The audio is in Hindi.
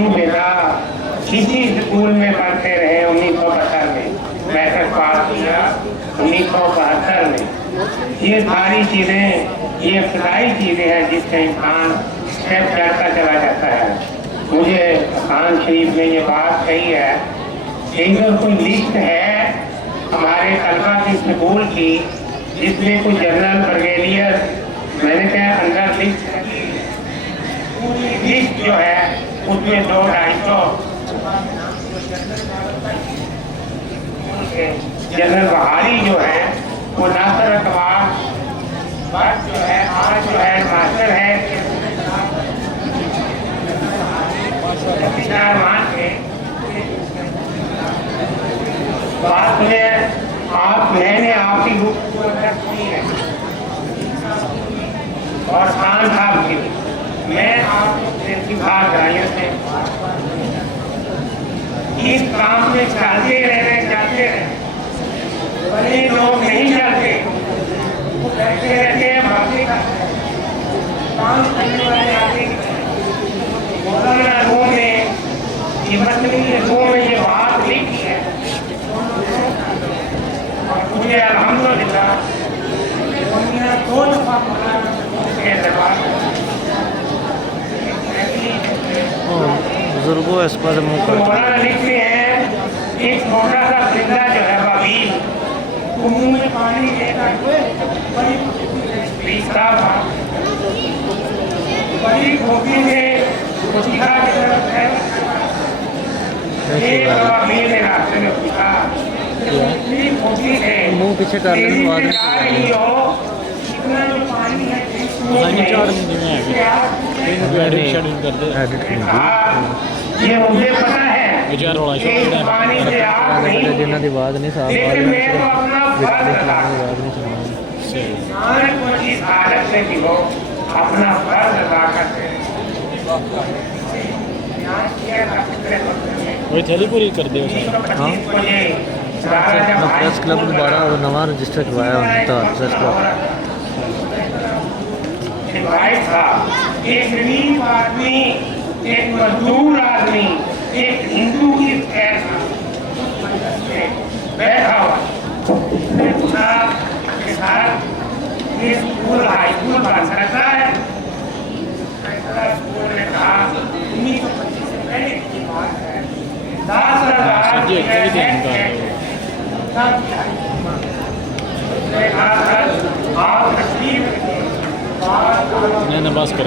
दोनों बेटा इसी स्कूल में पढ़ते रहे। 1972 में मैट्रिक पास किया, 1972 में। ये सारी चीजें, ये इब्तदाई चीजें हैं जिससे इंसान स्टेप चढ़ता चला जाता है। मुझे कुरान शरीफ में ये बात कही है, इधर कोई लिस्ट है हमारे तलबा की स्कूल की जिसमें कुछ जनरल ब्रिगेडियर, मैंने कहा अंदर लिस्ट जो है उसमें 200-250 जनरल बहारी जो है वो नासर अखबार जो है आज जो है मास्टर है बात में मैंने आपकी और खान साहब की मैं आपको बात कराइए से इस काम में चलते रहे बड़े लोग नहीं चलते, बैठे रहते हैं बातें काम करने वाले आते मौलाना रूम में ये बात लिखी है और मुझे अल्हम्दुलिल्लाह 2 दफा बुजुर्गों इस पर मुँह कर लिखते हैं एक छोटा सा परिंदा जो है बाबील मुंह में पानी लेकर बड़ी खोपड़ी से शिखा की तरफ है। बाबील ने रास्ते में पूछा खोपड़ी से मुँह पीछे कर लेने बाद जा रही हो, इतना जो पानी है ये मुझे पता है पानी से आप नहीं, जिन्हों की आवाज़ नहीं साफ लेकिन मैं तो अपना फर्ज अदा इस हालत में भी हो अपना फर्ज अदा करते हैं। वही थैली पूरी कर दे। हाँ प्रेस क्लब दोबारा नवा रजिस्टर करवाया प्रेस क्लब। एक गरीब आदमी, एक मजदूर आदमी, एक हिंदू की बैठा हुआ ये स्कूल हाई स्कूल बन सकता है। स्कूल ने कहा 1925 से पहले की बात है, 10,000 बस कर